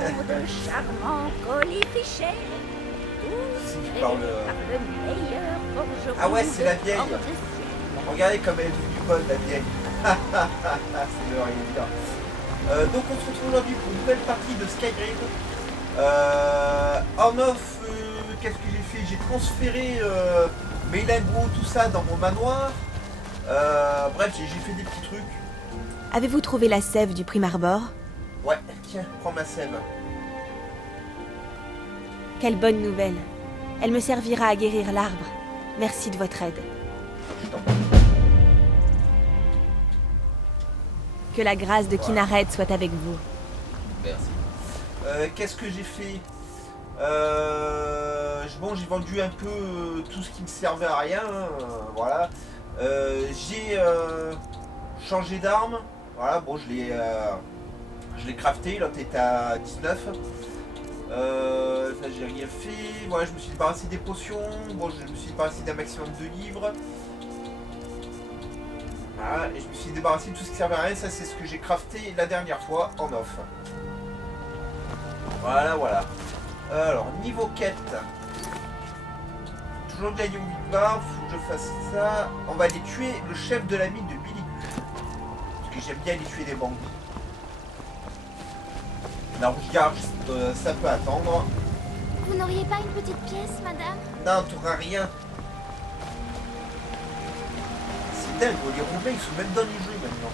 de charmants colifichets, tous faits par le meilleur forgeron. Ah ouais, c'est la vieille. de Ordecier. Regardez comme elle est devenue bonne, la vieille. C'est le rien dire. Donc on se retrouve aujourd'hui pour une nouvelle partie de Skyrim. En off, qu'est-ce que j'ai fait? J'ai transféré Meilingo, tout ça dans mon manoir. Bref, j'ai fait des petits trucs. Avez-vous trouvé la sève du Primarbor? Ouais, tiens, prends ma sève. Quelle bonne nouvelle. Elle me servira à guérir l'arbre. Merci de votre aide. Je t'en prie. Que la grâce de Kinaret soit avec vous. Merci. Qu'est-ce que j'ai fait? Bon, j'ai vendu un peu tout ce qui me servait à rien. Voilà. J'ai changé d'arme. Voilà, bon, je l'ai crafté. L'autre est à 19. Ça, j'ai rien fait. Voilà, je me suis débarrassé des potions. Bon, je me suis débarrassé d'un maximum de livres. Voilà, et je me suis débarrassé de tout ce qui servait à rien. Ça, c'est ce que j'ai crafté la dernière fois en off. Voilà, voilà. Alors, niveau quête. Toujours gagner au victoire, faut que je fasse ça. On va aller tuer le chef de la mine de Biligu. Parce que j'aime bien aller tuer des bandits. La rouge-garde, ça peut attendre. Vous n'auriez pas une petite pièce, madame? Non, t'auras rien. C'est dingue, les Roumains, ils sont même dans les jeux maintenant.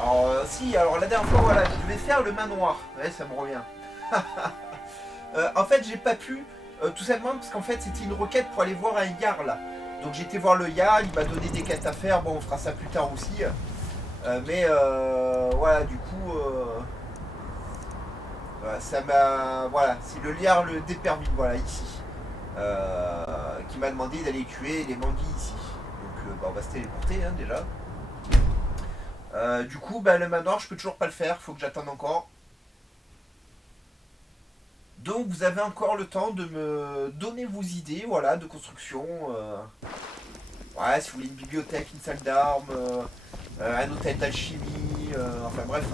Alors, si, alors la dernière fois, voilà, je vais faire le manoir. Ouais, ça me revient. En fait, j'ai pas pu, tout simplement parce qu'en fait, c'était une requête pour aller voir un Jarl. Donc j'ai été voir le Jarl, il m'a donné des quêtes à faire. Bon, on fera ça plus tard aussi. Mais voilà, du coup, ça m'a, voilà, c'est le Jarl d'Éperville, voilà, ici, qui m'a demandé d'aller tuer les manguis ici. Donc, bah, on va se téléporter hein, déjà. Du coup, bah, le manoir, je peux toujours pas le faire, faut que j'attende encore. Donc, vous avez encore le temps de me donner vos idées, voilà, de construction. Ouais, si vous voulez une bibliothèque, une salle d'armes, un hôtel d'alchimie, enfin bref.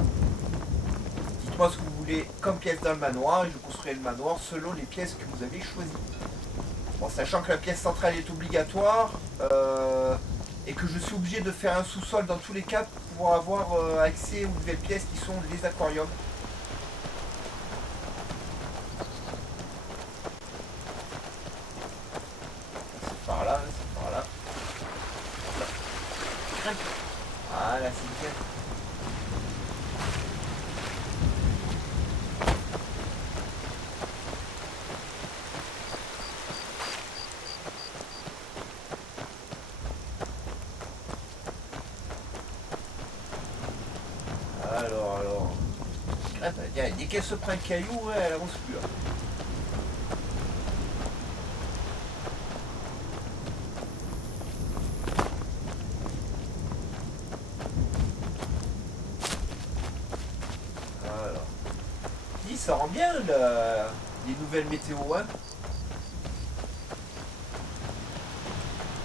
Dites-moi ce que vous voulez comme pièce dans le manoir et je construirai le manoir selon les pièces que vous avez choisies. Bon, sachant que la pièce centrale est obligatoire et que je suis obligé de faire un sous-sol dans tous les cas pour pouvoir avoir accès aux nouvelles pièces qui sont les aquariums. C'est par là, c'est par là. Voilà, c'est bien. Alors. Ah bah, tiens, dès qu'elle se prend un caillou, ouais, elle avance plus. Là. Alors. Dis, ça rend bien les nouvelles météo, hein.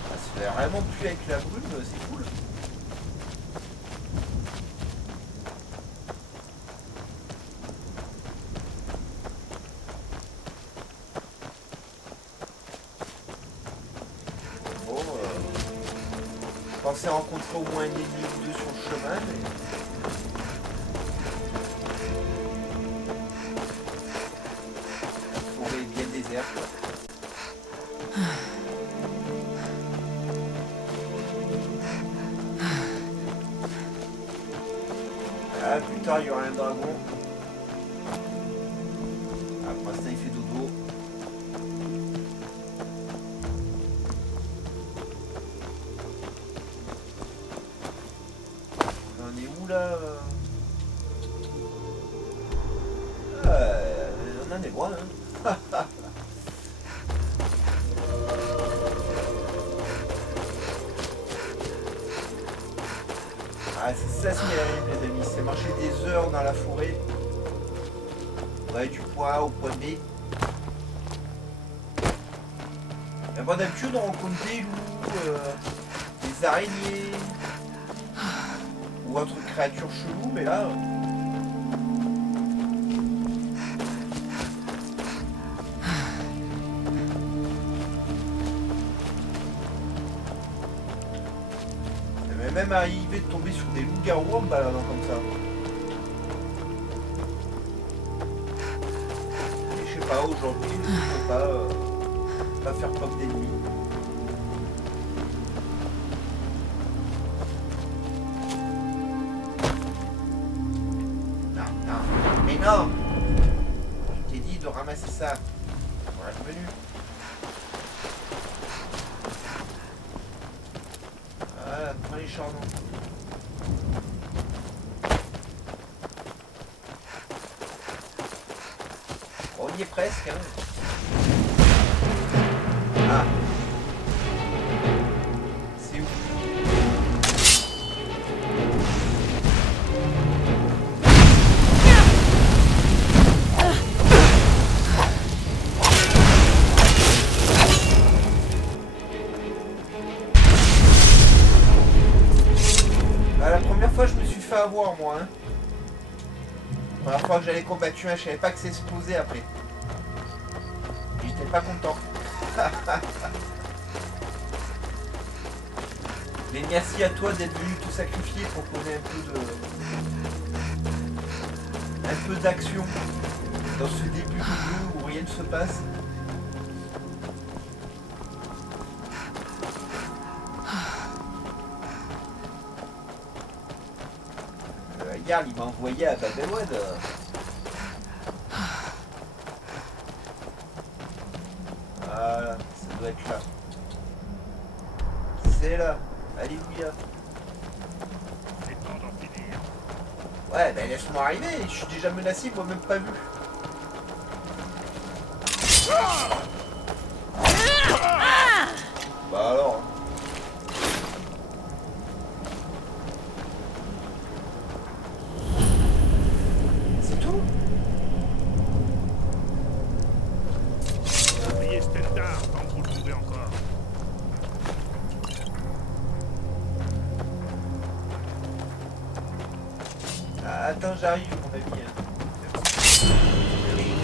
Ça fait vraiment plus avec la brume, c'est cool. Je pensais rencontrer au moins un ennemi ou deux sur le chemin, mais... La forêt est bien déserte. Ah, plus tard, il y aura un dragon. Ah, pour l'instant, il fait dodo. On est où là? On en est loin, hein. Ah, c'est ça ce qui arrive, les amis. C'est marcher des heures dans la forêt. Ouais, du point A au point B. Mais bon, d'habitude, on rencontre des loups, des araignées, ou autres créatures cheloues, mais là... Ça m'est même arrivé de tomber sur des loups-garous en me baladant comme ça. Et je sais pas, aujourd'hui, je peux pas faire pop d'ennemis. Mais non! Je t'ai dit de ramasser ça. Voilà le menu. Voilà, prends les chardons. On y est presque, hein. Ah. C'est où? La première fois je me suis fait avoir moi hein. La première fois que j'avais combattu un, je savais pas que c'est explosé après. J'étais pas content. Mais merci à toi d'être venu tout sacrifier pour qu'on ait un peu d'action dans ce début de jeu où rien ne se passe. Regarde, il m'a envoyé à Babelwed. Voilà, ça doit être là. C'est là. Alléluia. Ouais, ben laisse-moi arriver, je suis déjà menacé, moi même pas vu. Bah alors. C'est tout? Surveillez Stendarr tant que vous le pouvez encore. Ah, attends, j'arrive, mon ami.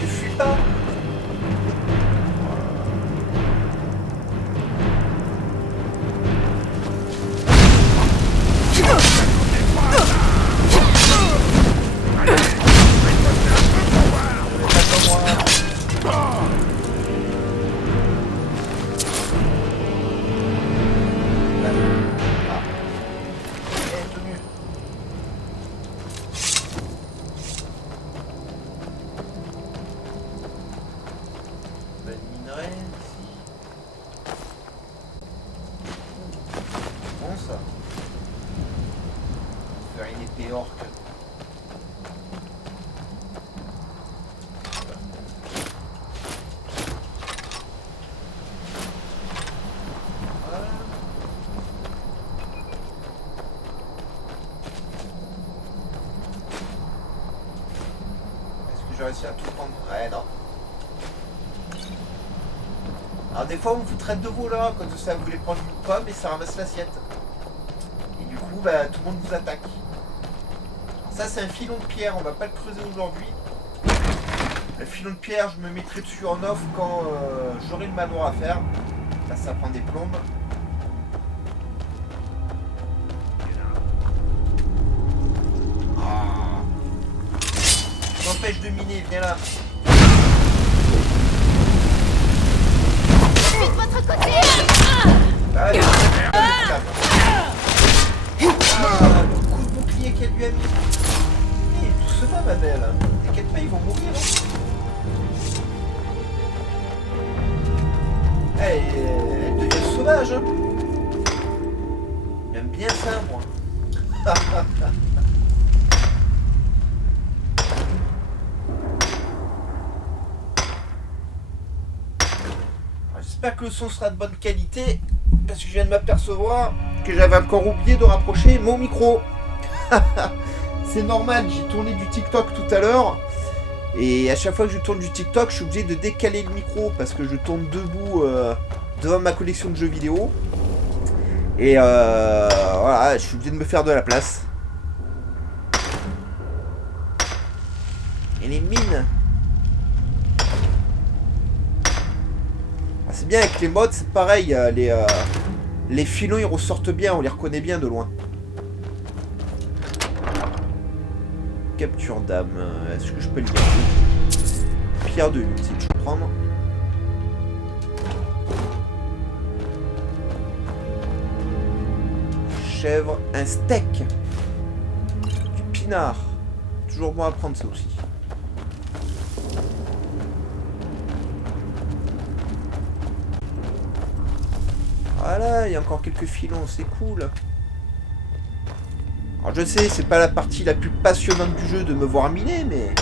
Ne fuis pas. Je vais réussir à tout prendre. Ouais, non. Alors des fois on vous traite de voleur quand ça vous voulez prendre une pomme et ça ramasse l'assiette. Et du coup bah tout le monde vous attaque. Ça c'est un filon de pierre, on va pas le creuser aujourd'hui. Le filon de pierre je me mettrai dessus en off quand j'aurai le manoir à faire. Là ça prend des plombes. M'empêche de miner, viens là. Je suis de votre côté. Ah, coup de bouclier qu'elle lui a mis. Doucement ma belle. T'inquiète pas, ils vont mourir. Elle devient sauvage. Hein. J'aime bien ça moi. J'espère que le son sera de bonne qualité, parce que je viens de m'apercevoir que j'avais encore oublié de rapprocher mon micro. C'est normal, j'ai tourné du TikTok tout à l'heure, et à chaque fois que je tourne du TikTok, je suis obligé de décaler le micro, parce que je tourne debout devant ma collection de jeux vidéo. Et voilà, je suis obligé de me faire de la place. Et les mines. Ah, c'est bien avec les mods, c'est pareil. Les filons ils ressortent bien, on les reconnaît bien de loin. Capture d'âme. Est-ce que je peux le garder? Pierre de lune, c'est que je peux prendre. Chèvre, un steak, du pinard, toujours bon à prendre ça aussi. Voilà, il y a encore quelques filons, c'est cool. Alors je sais, c'est pas la partie la plus passionnante du jeu de me voir miner, mais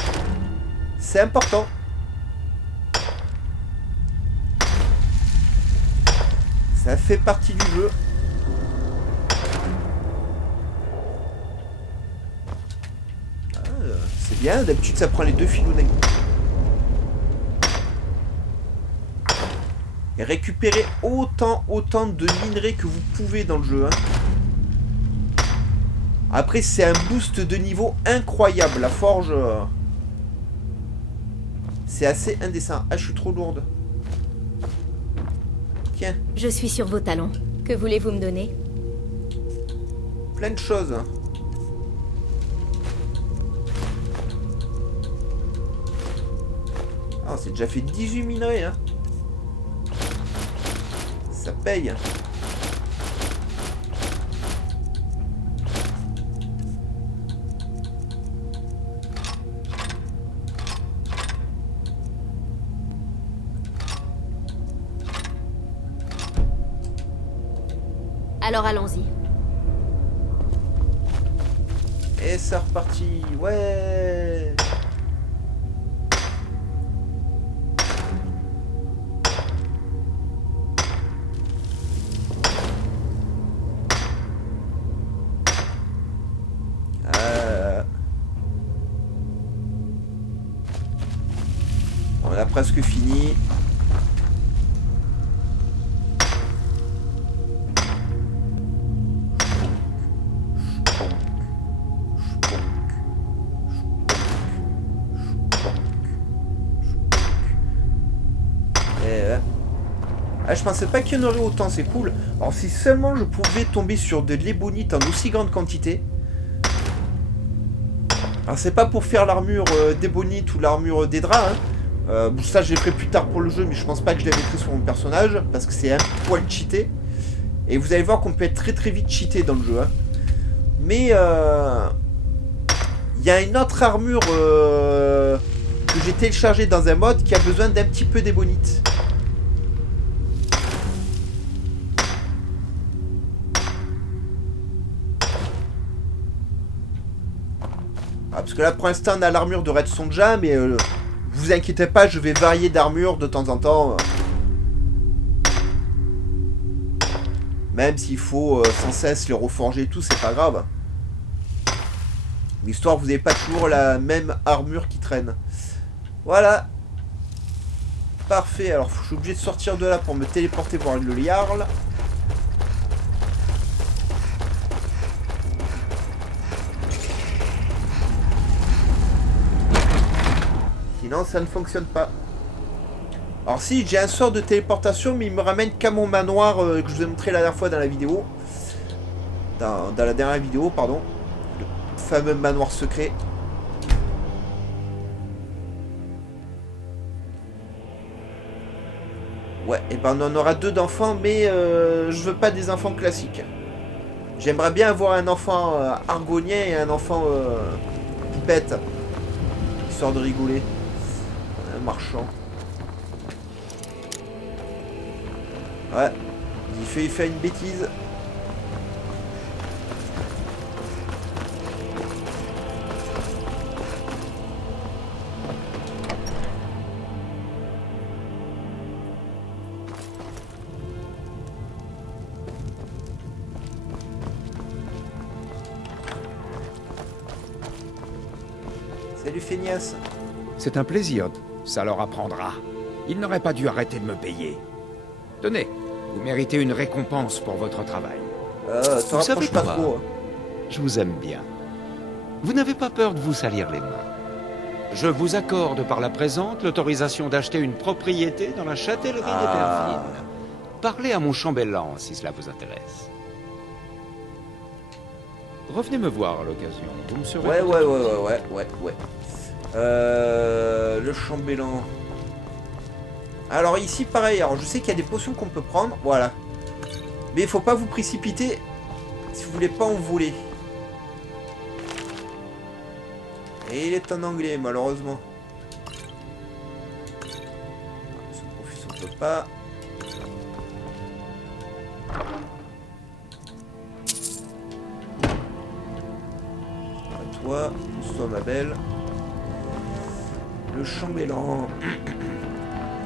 c'est important. Ça fait partie du jeu. C'est bien, d'habitude ça prend les deux filons d'un coup. Et récupérez autant de minerais que vous pouvez dans le jeu. Hein. Après c'est un boost de niveau incroyable. La forge... c'est assez indécent. Ah, je suis trop lourde. Tiens. Je suis sur vos talons. Que voulez-vous me donner? Plein de choses. Ah, c'est déjà fait 18 minerais, hein. Ça paye. Alors allons-y. Et c'est reparti. Ouais. On a presque fini. Ah, je pensais pas qu'il y en aurait autant, c'est cool. Alors si seulement je pouvais tomber sur de l'ébonite en aussi grande quantité. Alors c'est pas pour faire l'armure d'ébonite ou l'armure des draps. Hein. Bon, ça je l'ai fait plus tard pour le jeu, mais je pense pas que je l'ai mettrai sur mon personnage. Parce que c'est un poil cheaté. Et vous allez voir qu'on peut être très vite cheaté dans le jeu. Hein. Mais il y a une autre armure que j'ai téléchargée dans un mod qui a besoin d'un petit peu d'ébonite. Parce que là pour l'instant on a l'armure de Red Sonja, mais vous inquiétez pas, je vais varier d'armure de temps en temps. Même s'il faut sans cesse les reforger et tout, c'est pas grave. L'histoire, vous n'avez pas toujours la même armure qui traîne. Voilà. Parfait, alors je suis obligé de sortir de là pour me téléporter voir le Jarl. Sinon ça ne fonctionne pas. Alors si, j'ai un sort de téléportation, mais il me ramène qu'à mon manoir que je vous ai montré la dernière fois dans la vidéo. Dans la dernière vidéo, pardon. Le fameux manoir secret. Ouais, et ben on en aura deux d'enfants, mais je veux pas des enfants classiques. J'aimerais bien avoir un enfant argonien et un enfant poupette. Histoire de rigoler. Un marchand. Ouais, il fait une bêtise. Salut feignasse. C'est un plaisir. Ça leur apprendra. Ils n'auraient pas dû arrêter de me payer. Tenez, Vous méritez une récompense pour votre travail. T'en Vous savez rapproches pas quoi? trop. Hein. Je vous aime bien. Vous n'avez pas peur de vous salir les mains. Je vous accorde par la présente l'autorisation d'acheter une propriété dans la châtellerie des Perfines. Parlez à mon chambellan si cela vous intéresse. Revenez me voir à l'occasion. Vous me serez... Ouais. Le chambellan. Alors ici pareil, alors je sais qu'il y a des potions qu'on peut prendre, voilà. Mais il faut pas vous précipiter si vous voulez pas en voler. Et il est en anglais malheureusement. Ce profil on peut pas. À toi, pousse-toi ma belle. Le chambellan.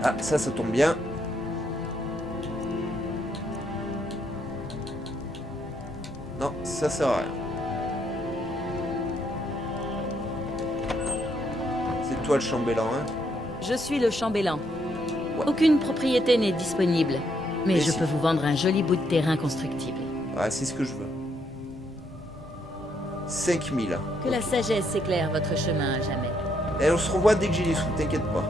Ah, ça tombe bien. Non, ça sert à rien. C'est toi le chambellan, hein? Je suis le chambellan. Ouais. Aucune propriété n'est disponible, mais Mais je si. peux vous vendre un joli bout de terrain constructible. Ah, c'est ce que je veux. 5000. Que la sagesse éclaire votre chemin à jamais. Et on se revoit dès que j'ai les sous, t'inquiète pas.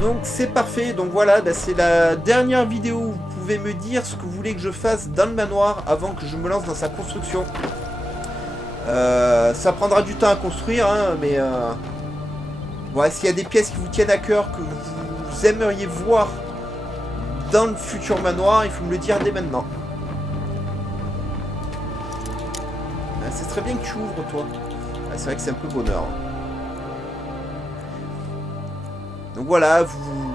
Donc c'est parfait, donc voilà, bah, c'est la dernière vidéo où vous pouvez me dire ce que vous voulez que je fasse dans le manoir avant que je me lance dans sa construction. Ça prendra du temps à construire, hein, mais ouais, s'il y a des pièces qui vous tiennent à cœur, que vous aimeriez voir dans le futur manoir, il faut me le dire dès maintenant. Ah, c'est très bien que tu ouvres toi. Ah, c'est vrai que c'est un peu bonheur. Donc voilà, vous...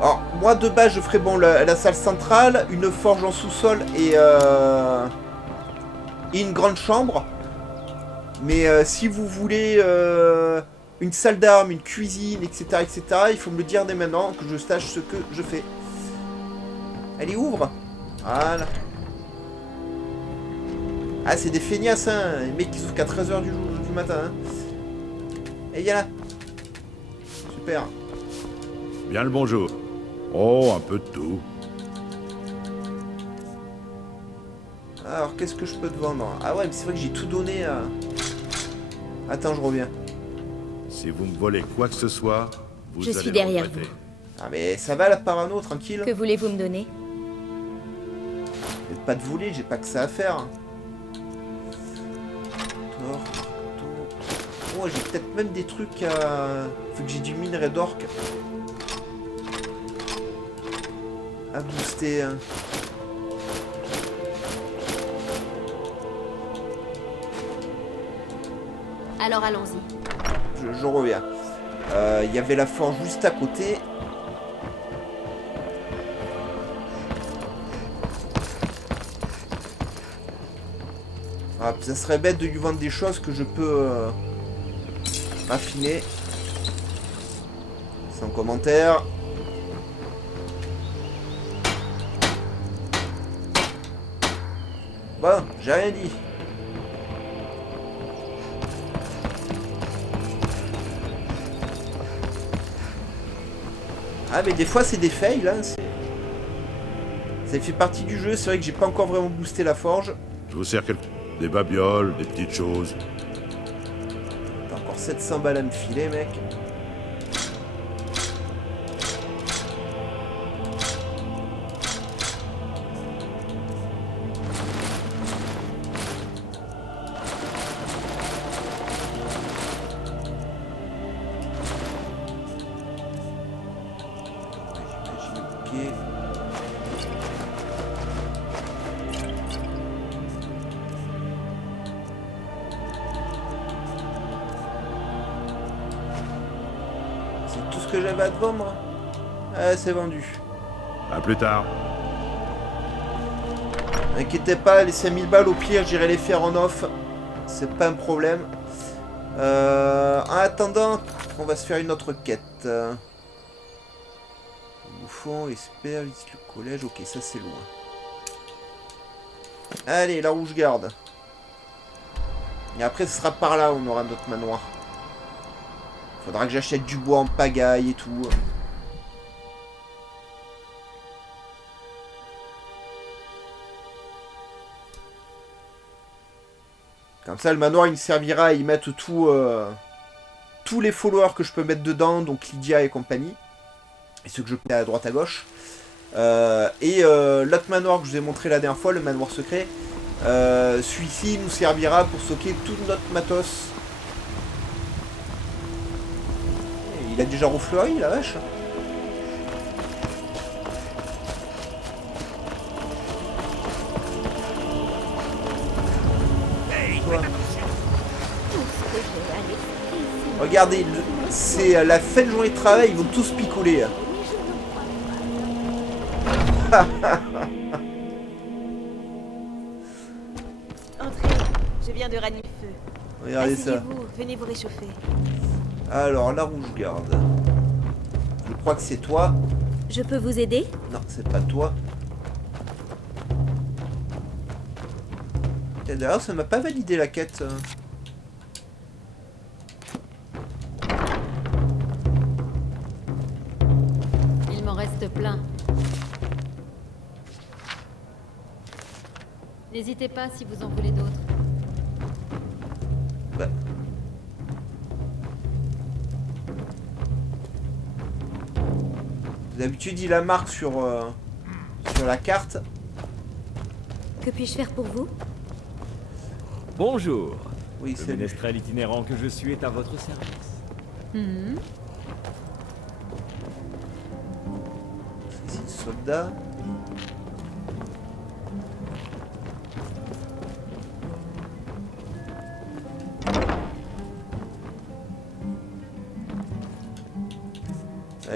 Alors, moi de base je ferai bon la salle centrale, une forge en sous-sol et une grande chambre. Mais si vous voulez une salle d'armes, une cuisine, etc., il faut me le dire dès maintenant, que je sache ce que je fais. Allez, ouvre. Voilà. Ah, c'est des feignasses, hein, les mecs qui s'ouvrent qu'à 13h du matin. Hein. Et viens là. Super. Bien le bonjour. Oh, un peu de tout. Alors, qu'est-ce que je peux te vendre? Ah ouais, mais c'est vrai que j'ai tout donné à... Attends, je reviens. Si vous me volez quoi que ce soit, vous Je allez suis le derrière regretter. Ah mais ça va la parano, tranquille. Que voulez-vous me donner? Faites pas de voler, j'ai pas que ça à faire. Oh, j'ai peut-être même des trucs à... Faut que j'ai du minerai d'orque. À booster. Hein. Alors allons-y. Je reviens. Il y avait la forge juste à côté. Ah, ça serait bête de lui vendre des choses que je peux affiner. Sans commentaire. Bon, j'ai rien dit. Ah mais des fois c'est des fails hein, ça fait partie du jeu, c'est vrai que j'ai pas encore vraiment boosté la forge. Je vous sers des babioles, des petites choses. T'as encore 700 balles à me filer mec. C'est tout ce que j'avais à te vendre. Ah, c'est vendu. À plus tard. Inquiétez pas, les 5000 balles au pire, j'irai les faire en off. C'est pas un problème. En attendant, on va se faire une autre quête. Bouffon, espère, visite le collège. Ok, ça c'est loin. Allez, la rouge garde. Et après, ce sera par là où on aura notre manoir. Faudra que j'achète du bois en pagaille et tout. Comme ça, le manoir, il me servira à y mettre tout, tous les followers que je peux mettre dedans, donc Lydia et compagnie. Et ceux que je peux à droite à gauche. L'autre manoir que je vous ai montré la dernière fois, le manoir secret, celui-ci nous servira pour stocker tout notre matos. Et il a déjà refleuri, la vache. Quoi ? Tout ce que j'ai à l'esprit, c'est Regardez, c'est la fin de journée de travail, ils vont tous picoler. mais je ne crois pas. Entrez, je viens de ranimer le feu. Regardez ça. Asseyez-vous, venez vous réchauffer. Alors, la rouge-garde. Je crois que c'est toi. Je peux vous aider? Non, c'est pas toi. D'ailleurs, ça m'a pas validé la quête. Il m'en reste plein. N'hésitez pas si vous en voulez d'autres. Bah. D'habitude, il la marque sur la carte. Que puis-je faire pour vous? Bonjour. Oui, Le c'est lui. ménestrel itinérant que je suis est à votre service. C'est le soldat.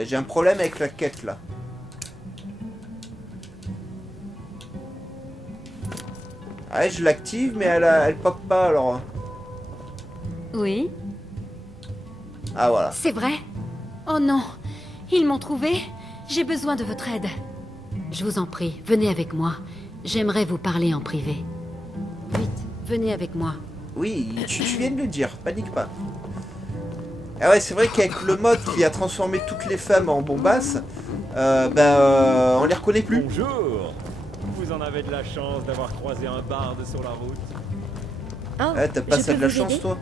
J'ai un problème avec la quête là. Ouais, je l'active, mais elle pop pas alors. Oui, Ah voilà. c'est vrai. Oh non, ils m'ont trouvé. J'ai besoin de votre aide. Je vous en prie, venez avec moi. J'aimerais vous parler en privé. Vite, venez avec moi. Oui, tu viens de le dire, panique pas. Ah ouais, c'est vrai qu'avec le mode qui a transformé toutes les femmes en bombasses, on les reconnaît plus. Bonjour. Vous en avez de la chance d'avoir croisé un barde sur la route. Oh, Ouais, t'as pas je ça peux de la vous chance, aider? toi.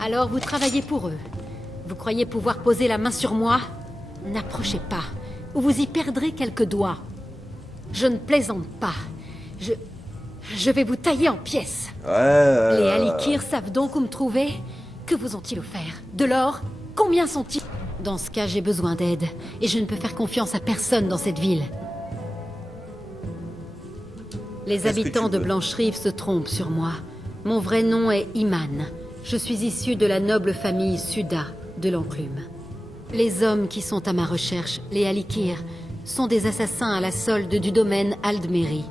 Alors vous travaillez pour eux. Vous croyez pouvoir poser la main sur moi? N'approchez pas, ou vous y perdrez quelques doigts. Je ne plaisante pas. Je vais vous tailler en pièces. Ouais. Les Alikir savent donc où me trouver? Que vous ont-ils offert? De l'or? Combien sont-ils? Dans ce cas, j'ai besoin d'aide, et je ne peux faire confiance à personne dans cette ville. Les Qu'est-ce que habitants tu de veux? Blancherive se trompent sur moi. Mon vrai nom est Iman. Je suis issu de la noble famille Suda de l'Enclume. Les hommes qui sont à ma recherche, les Alikir, sont des assassins à la solde du domaine Aldmeri.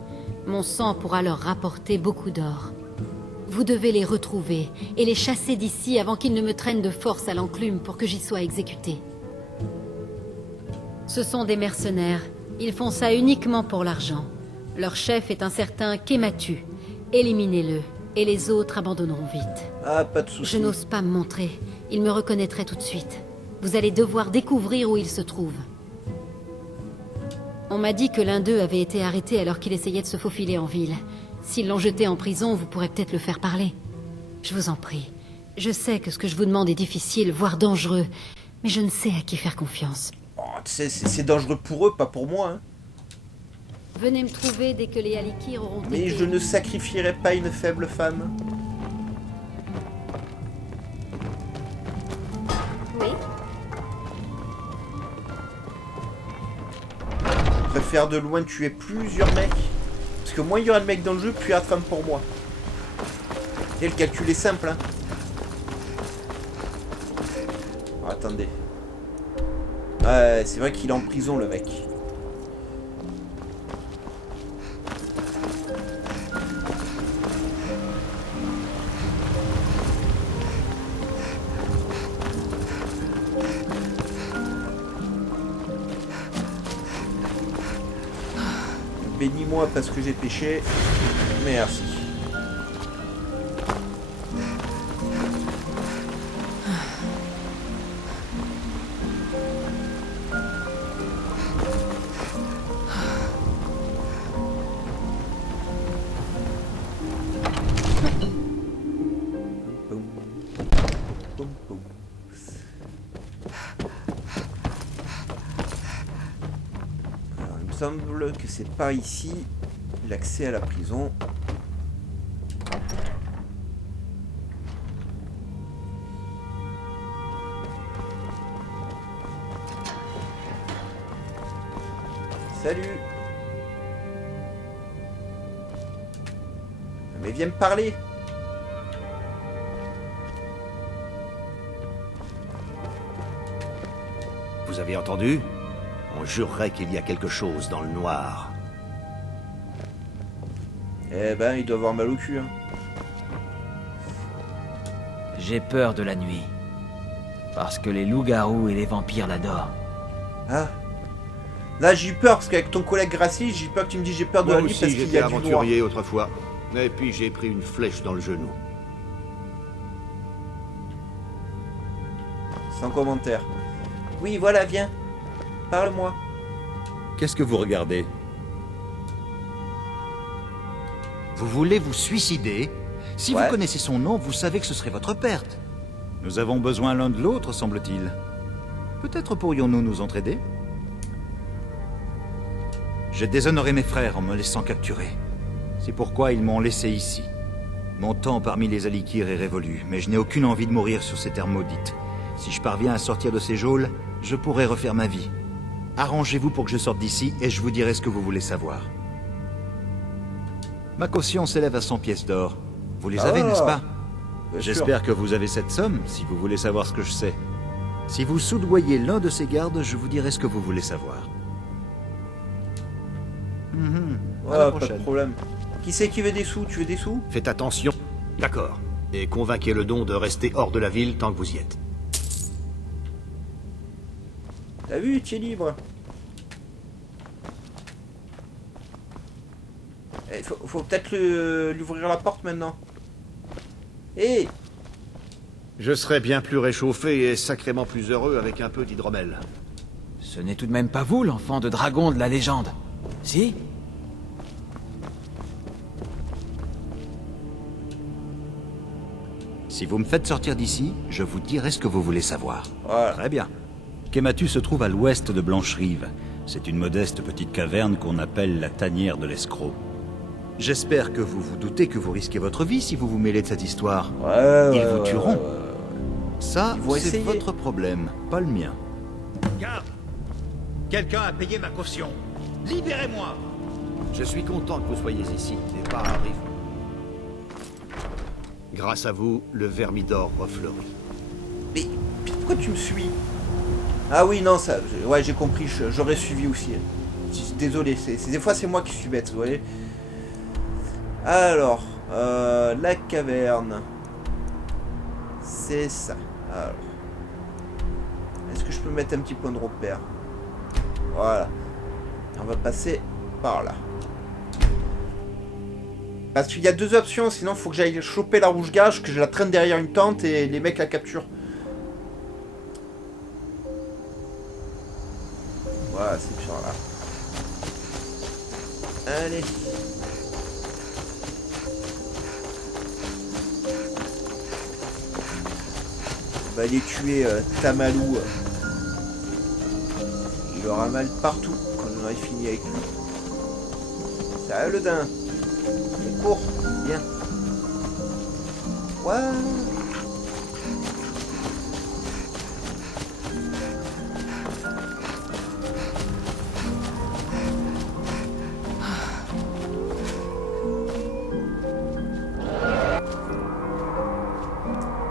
Mon sang pourra leur rapporter beaucoup d'or. Vous devez les retrouver et les chasser d'ici avant qu'ils ne me traînent de force à l'Enclume pour que j'y sois exécuté. Ce sont des mercenaires. Ils font ça uniquement pour l'argent. Leur chef est un certain Kematu. Éliminez-le, et les autres abandonneront vite. Ah, pas de soucis. Je n'ose pas me montrer. Il me reconnaîtrait tout de suite. Vous allez devoir découvrir où il se trouve. On m'a dit que l'un d'eux avait été arrêté alors qu'il essayait de se faufiler en ville. S'ils l'ont jeté en prison, vous pourrez peut-être le faire parler. Je vous en prie. Je sais que ce que je vous demande est difficile, voire dangereux, mais je ne sais à qui faire confiance. Oh, tu sais, c'est dangereux pour eux, pas pour moi. Hein. Venez me trouver dès que les Alikir auront Mais été... je ne sacrifierai pas une faible femme. Oui? Je préfère de loin tuer plusieurs mecs. Parce que moins il y aura de mecs dans le jeu, plus il y aura de femmes pour moi. Et le calcul est simple, hein. Oh, attendez. Ouais, c'est vrai qu'il est en prison, le mec. Bénis-moi parce que j'ai péché. Merci. me semble que c'est par ici l'accès à la prison. Salut. Mais viens me parler. Vous avez entendu? On jurerait qu'il y a quelque chose dans le noir. Eh ben, il doit avoir mal au cul. Hein. J'ai peur de la nuit. Parce que les loups-garous et les vampires l'adorent. Ah. Là, j'ai eu peur parce qu'avec ton collègue Gracie, j'ai eu peur que tu me dises j'ai peur de Moi la nuit aussi, parce qu'il y j'étais a du noir. aventurier autrefois. Et puis j'ai pris une flèche dans le genou. Sans commentaire. Oui, voilà, viens. Parle-moi. Qu'est-ce que vous regardez? Vous voulez vous suicider? Si Ouais. vous connaissez son nom, vous savez que ce serait votre perte. Nous avons besoin l'un de l'autre, semble-t-il. Peut-être pourrions-nous nous entraider? J'ai déshonoré mes frères en me laissant capturer. C'est pourquoi ils m'ont laissé ici. Mon temps parmi les Alikirs est révolu, mais je n'ai aucune envie de mourir sur ces terres maudites. Si je parviens à sortir de ces geôles, je pourrai refaire ma vie. Arrangez-vous pour que je sorte d'ici et je vous dirai ce que vous voulez savoir. Ma caution s'élève à 100 pièces d'or. Vous les avez, n'est-ce pas? Bien sûr. J'espère que vous avez cette somme, si vous voulez savoir ce que je sais. Si vous soudoyez l'un de ces gardes, je vous dirai ce que vous voulez savoir. Ouais, pas de problème. Qui c'est qui veut des sous? Tu veux des sous? Faites attention. D'accord. Et convainquez le don de rester hors de la ville tant que vous y êtes. T'as vu, tu es libre. Faut peut-être lui ouvrir la porte maintenant. Hé, Je serais bien plus réchauffé et sacrément plus heureux avec un peu d'hydromel. Ce n'est tout de même pas vous, l'enfant de dragon de la légende. Si? Si vous me faites sortir d'ici, je vous dirai ce que vous voulez savoir. Voilà. Très bien. Kematu se trouve à l'ouest de Blancherive. C'est une modeste petite caverne qu'on appelle la tanière de l'escroc. J'espère que vous vous doutez que vous risquez votre vie si vous vous mêlez de cette histoire. Ils vous tueront. Ça, Ils vont c'est essayer. votre problème, pas le mien. Garde! Quelqu'un a payé ma caution. Libérez-moi! Je suis content que vous soyez ici et pas à Rive. Grâce à vous, le Vermidor refleurit. Mais pourquoi tu me suis? Ah oui, non, ça... Ouais, j'ai compris, j'aurais suivi aussi. Désolé, des fois c'est moi qui suis bête, vous voyez. Alors, la caverne. C'est ça. Alors. Est-ce que je peux mettre un petit point de repère? Voilà. On va passer par là. Parce qu'il y a deux options, sinon il faut que j'aille choper la rouge-gage, que je la traîne derrière une tente et les mecs la capturent. Voilà, c'est par là. Allez. On va aller tuer Tamalou. Il aura mal partout quand on aurait fini avec lui. Ça le daim. Il court. Bien. Ouais.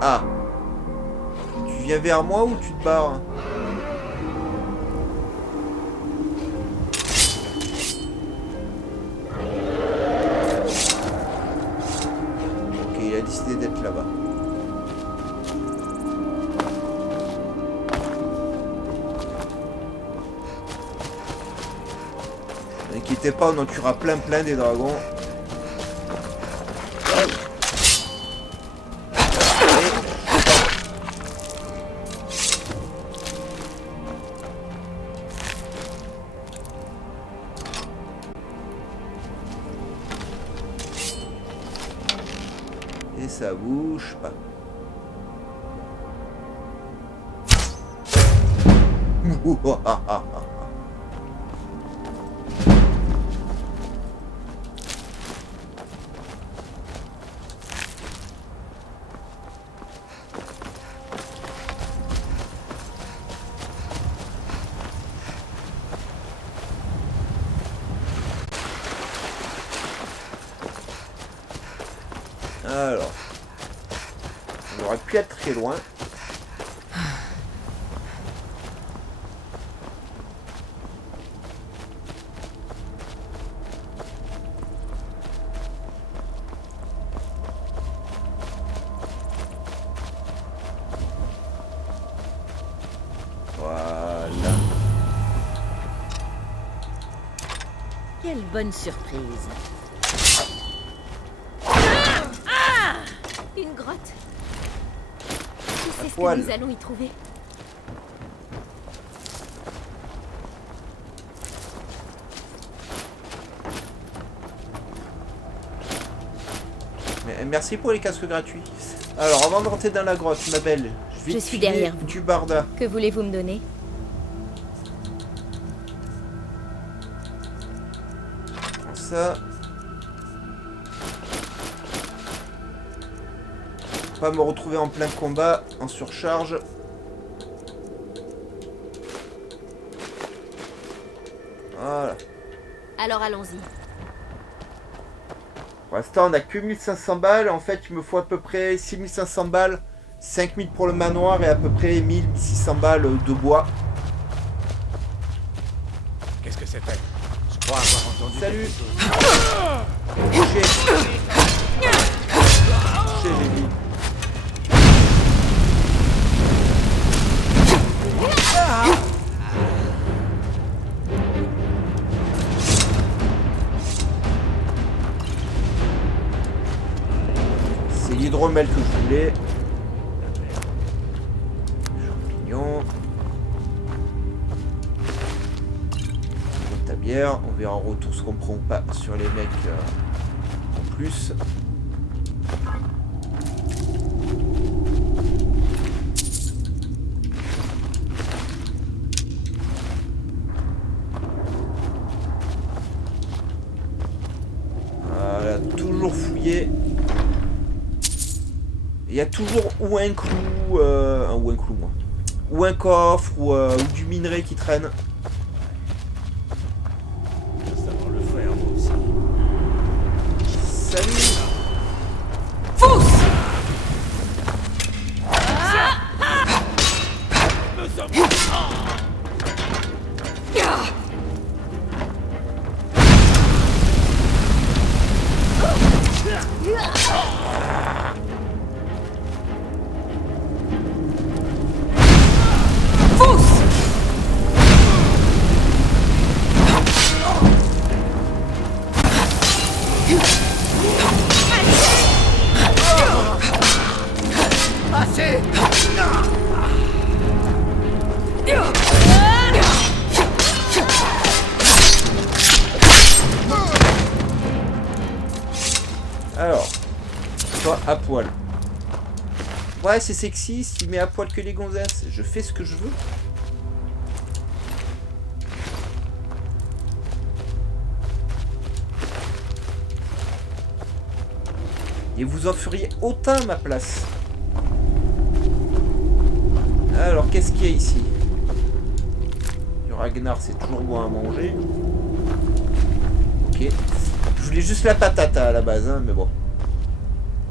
Ah. Tu viens vers moi ou tu te barres? Ok, il a décidé d'être là-bas. N'inquiétez pas, on en tuera plein des dragons. Et ça bouge pas. Alors. On aurait pu être très loin. Voilà. Quelle bonne surprise. Une grotte. Qui sait ce poil. que nous allons y trouver? Merci pour les casques gratuits. Alors, avant de rentrer dans la grotte, ma belle, Je te suis filer derrière vous. du barda. Que voulez-vous me donner? Ça. Pas me retrouver en plein combat, en surcharge. Voilà. Alors allons-y. Pour l'instant, on a que 1500 balles. En fait, il me faut à peu près 6500 balles, 5000 pour le manoir et à peu près 1600 balles de bois. Qu'est-ce que c'était? Je crois avoir entendu. Salut. quelque chose. Touché. Touché, j'ai dit. C'est l'hydromel que je voulais. Champignons. Ta bière. On verra en retour ce qu'on prend ou pas sur les mecs en plus. Voilà, toujours fouillé. Il y a toujours ou un clou, ou un clou moi, ou un coffre, ou du minerai qui traîne. Je veux savoir le faire, moi aussi. Salut. Alors, toi à poil. Ouais, c'est sexy, s'il met à poil que les gonzesses. Je fais ce que je veux. Et vous en feriez autant à ma place. Alors, qu'est-ce qu'il y a ici? Du Ragnar, c'est toujours bon à manger. Ok. Je voulais juste la patate à la base, hein, mais bon.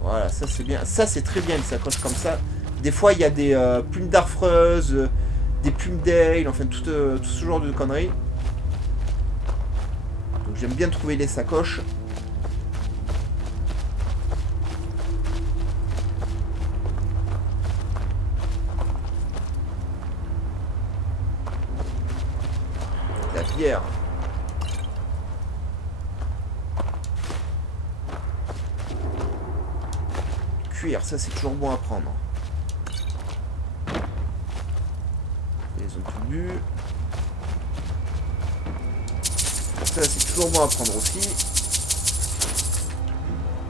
Voilà, ça c'est bien. Ça c'est très bien, une sacoche comme ça. Des fois, il y a des plumes d'arfreuse, des plumes d'ail, enfin tout ce genre de conneries. Donc j'aime bien trouver les sacoches. La bière. Cuir, ça c'est toujours bon à prendre. Ils ont tout bu. Ça c'est toujours bon à prendre aussi.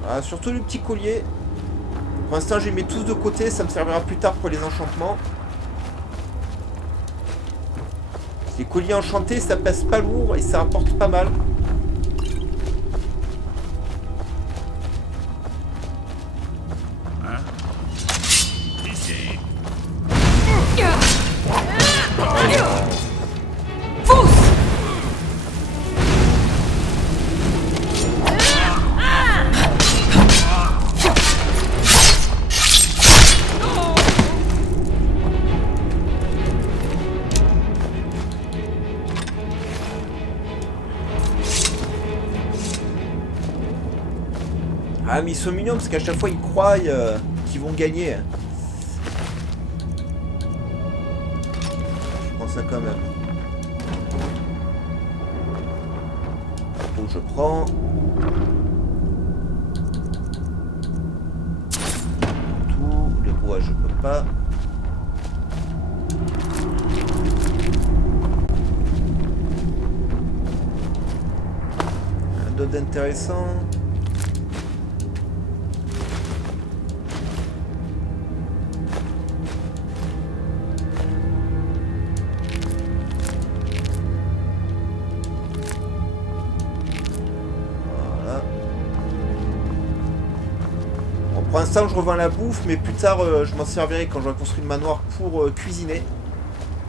Ah, surtout le petit collier. Pour l'instant je les mets tous de côté, ça me servira plus tard pour les enchantements. Les colliers enchantés ça pèse pas lourd et ça rapporte pas mal. Ah mais ils sont mignons parce qu'à chaque fois ils croient qu'ils vont gagner. Je prends ça quand même. Donc je prends. Tout, les rouages je peux pas. Un d'autre intéressant. Pour l'instant, je revends la bouffe, mais plus tard, je m'en servirai quand j'aurai construit le manoir pour cuisiner.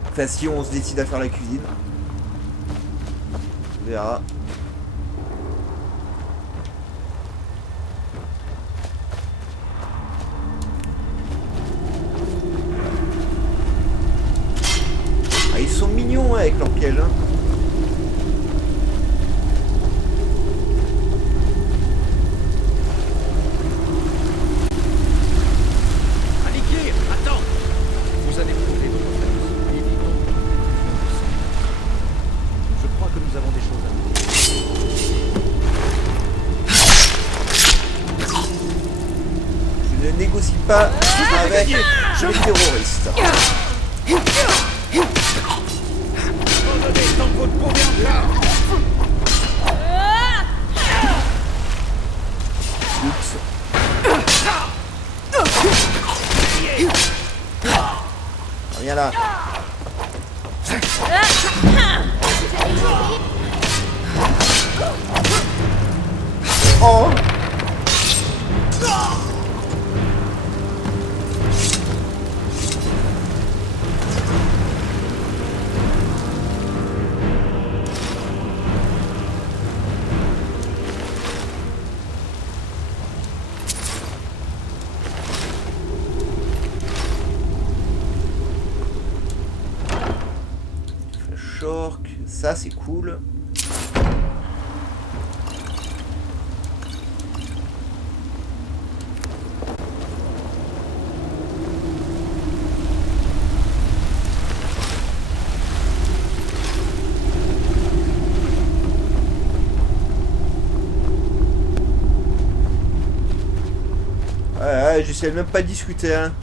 Enfin, si on se décide à faire la cuisine. On verra. Ah, ils sont mignons hein, avec leurs pièges. Hein. Pas avec les terroristes. Oups. Viens là. Oh. Ça c'est cool. Ouais, j'essaie même pas de discuter hein.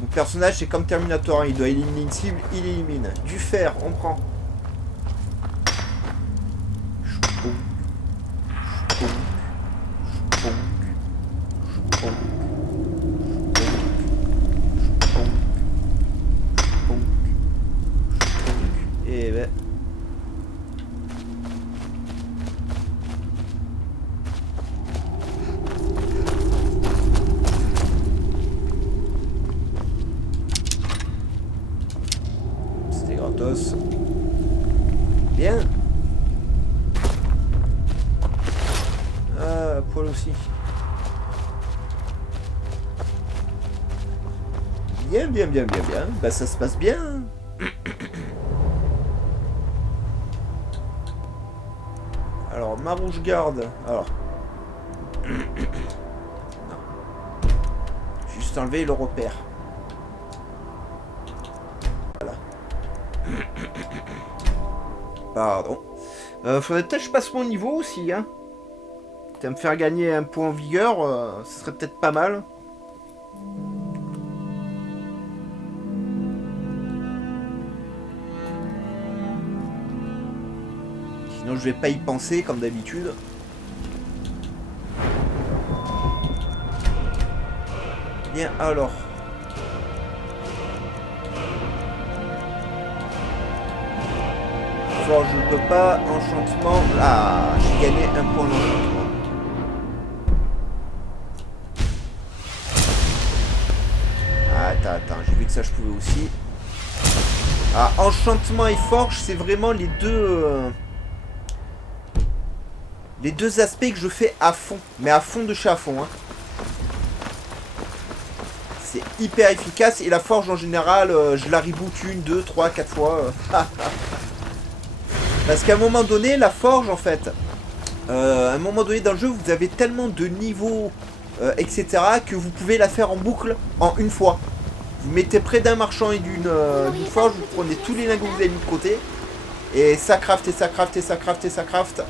Mon personnage c'est comme Terminator, hein. Il doit éliminer une cible, il élimine. Du fer, on prend. Et ben. Bien. Ah, poil aussi. Bien, bien, bien, bien, bien. Bah ça se passe bien. Alors, ma rouge garde. Alors. Non. Juste enlever le repère. Voilà. Pardon. Faudrait peut-être que je passe mon niveau aussi, hein. Ça va me faire gagner un point en vigueur, ce serait peut-être pas mal. Sinon je vais pas y penser comme d'habitude. Bien alors. Forge je peux pas, enchantement. Ah, j'ai gagné un point d'enchantement. Attends, j'ai vu que ça je pouvais aussi. Ah, enchantement et forge, c'est vraiment les deux aspects que je fais à fond. Mais à fond de chez à fond, hein. C'est hyper efficace. Et la forge en général, je la reboot 1, 2, 3, 4 fois. Parce qu'à un moment donné, la forge en fait, à un moment donné dans le jeu, vous avez tellement de niveaux, etc., que vous pouvez la faire en boucle en une fois. Vous mettez près d'un marchand et d'une forge, vous prenez tous les lingots que vous avez mis de côté, et ça craft, et ça craft, et ça craft, et ça craft.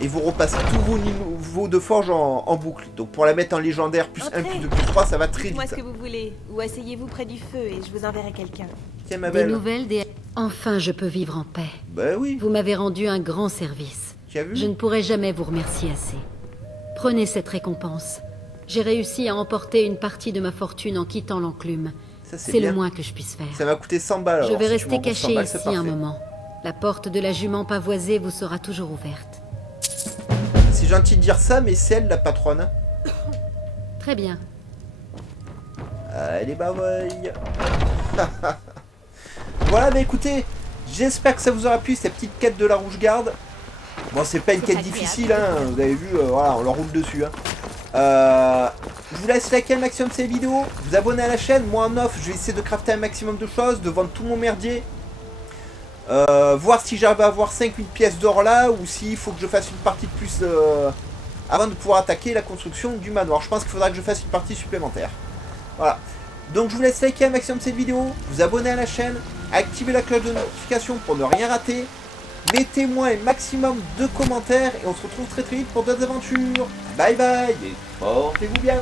Et vous repassez tous vos niveaux de forge en boucle. Donc pour la mettre en légendaire, plus 1, plus 2, plus 3, ça va très Dites-moi vite. ce que vous voulez, ou asseyez-vous près du feu et je vous enverrai quelqu'un. Tiens ma Des belle. nouvelles des... Enfin, je peux vivre en paix. Bah oui, Vous m'avez rendu un grand service. tu as vu? Je ne pourrai jamais vous remercier assez. Prenez cette récompense. J'ai réussi à emporter une partie de ma fortune en quittant l'enclume. Ça C'est bien. le moins que je puisse faire. Ça m'a coûté 100 balles. Je alors, vais si tu rester m'en rembourses 100 caché balles, c'est ici un parfait. moment. La porte de la jument pavoisée vous sera toujours ouverte. C'est gentil de dire ça, mais c'est elle la patronne. Très bien. Allez, bah ouais. Voilà, bah écoutez, j'espère que ça vous aura plu, cette petite quête de la Rouge Garde. Bon, c'est pas une quête difficile, hein, vous avez vu, voilà, on leur roule dessus. Hein. Je vous laisse liker un maximum ces vidéos, vous abonner à la chaîne. Moi en off, je vais essayer de crafter un maximum de choses, de vendre tout mon merdier. Voir si j'arrive à avoir 5-8 pièces d'or là, ou s'il faut que je fasse une partie de plus avant de pouvoir attaquer la construction du manoir. Je pense qu'il faudra que je fasse une partie supplémentaire. Voilà. Donc je vous laisse liker un maximum cette vidéo, vous abonner à la chaîne, activer la cloche de notification pour ne rien rater. Mettez-moi un maximum de commentaires et on se retrouve très vite pour d'autres aventures. Bye bye et portez-vous bien.